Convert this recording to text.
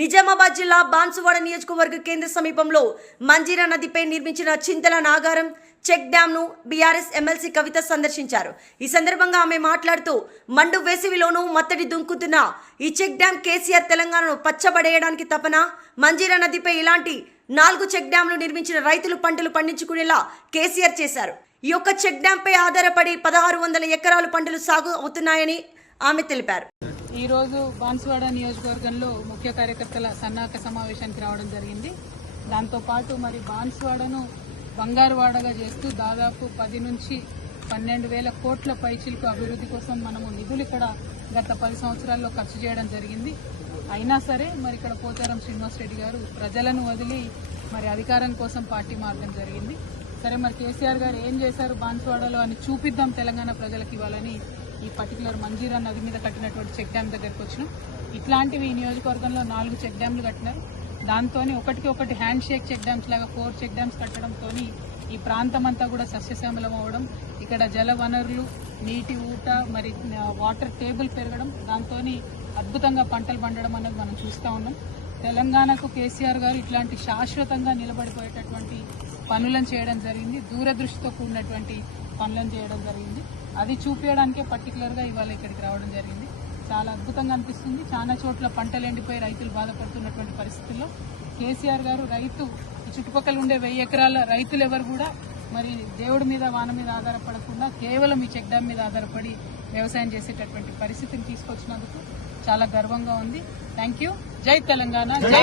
నిజామాబాద్ జిల్లా బాన్సువాడ నియోజకవర్గ కేంద్ర సమీపంలో మంజీరా నదిపై నిర్మించిన చింతల నాగారం చెక్ డ్యామ్ను బీఆర్ఎస్ ఎమ్మెల్సీ కవిత సందర్శించారు. ఈ సందర్భంగా ఆమె మాట్లాడుతూ మండు వేసవిలోనూ మత్తడి దుంకుతున్న ఈ చెక్ డ్యామ్ కేసీఆర్ తెలంగాణను పచ్చబడేయడానికి తపన మంజీరా నదిపై ఇలాంటి నాలుగు చెక్ డ్యాంలు నిర్మించిన రైతులు పంటలు పండించుకునేలా కేసీఆర్ చేశారు. ఈ యొక్క చెక్ డ్యాంపై ఆధారపడి పదహారు వందల ఎకరాలు పంటలు సాగు అవుతున్నాయని ఆమె తెలిపారు. ఈరోజు బాన్సువాడ నియోజకవర్గంలో ముఖ్య కార్యకర్తల సన్నాహక సమావేశానికి రావడం జరిగింది. దాంతోపాటు మరి బాన్సువాడను బంగారువాడగా చేస్తూ దాదాపు పది నుంచి పన్నెండు వేల కోట్ల పైచిలకు అభివృద్ధి కోసం మనము నిధులు ఇక్కడ గత పది సంవత్సరాల్లో ఖర్చు చేయడం జరిగింది. అయినా సరే మరి ఇక్కడ పోచారం శ్రీనివాసరెడ్డి గారు ప్రజలను వదిలి మరి అధికారం కోసం పార్టీ మారడం జరిగింది. సరే మరి కేసీఆర్ గారు ఏం చేశారు బాన్సువాడలో అని చూపిద్దాం తెలంగాణ ప్రజలకు ఇవ్వాలని ఈ పర్టికులర్ మంజీరా నది మీద కట్టినటువంటి చెక్ డ్యామ్ దగ్గరికి వచ్చినాం. ఇట్లాంటివి ఈ నియోజకవర్గంలో నాలుగు చెక్ డ్యామ్లు కట్టినారు. దాంతో ఒకటికి ఒకటి హ్యాండ్ షేక్ చెక్ డ్యామ్స్ లాగా ఫోర్ చెక్ డ్యామ్స్ కట్టడంతో ఈ ప్రాంతం అంతా కూడా సస్యశ్యామలం అవ్వడం ఇక్కడ జల వనరులు నీటి ఊట మరి వాటర్ టేబుల్ పెరగడం దాంతో అద్భుతంగా పంటలు పండడం అనేది మనం చూస్తూ ఉన్నాం. తెలంగాణకు కేసీఆర్ గారు ఇట్లాంటి శాశ్వతంగా నిలబడిపోయేటటువంటి పనులను చేయడం జరిగింది. దూరదృష్టితో కూడినటువంటి పనులను చేయడం జరిగింది. అది చూపించడానికే పర్టికులర్గా ఇవాళ ఇక్కడికి రావడం జరిగింది. చాలా అద్భుతంగా అనిపిస్తుంది. చాలా చోట్ల పంటలు ఎండిపోయి రైతులు బాధపడుతున్నటువంటి పరిస్థితుల్లో కేసీఆర్ గారు రైతు చుట్టుపక్కల ఉండే వెయ్యి ఎకరాల రైతులు ఎవరు కూడా మరి దేవుడి మీద వాన మీద ఆధారపడకుండా కేవలం ఈ చెక్ డ్యామ్ మీద ఆధారపడి వ్యవసాయం చేసేటటువంటి పరిస్థితిని తీసుకొచ్చినందుకు చాలా గర్వంగా ఉంది. థ్యాంక్ యూ జై తెలంగాణ. జై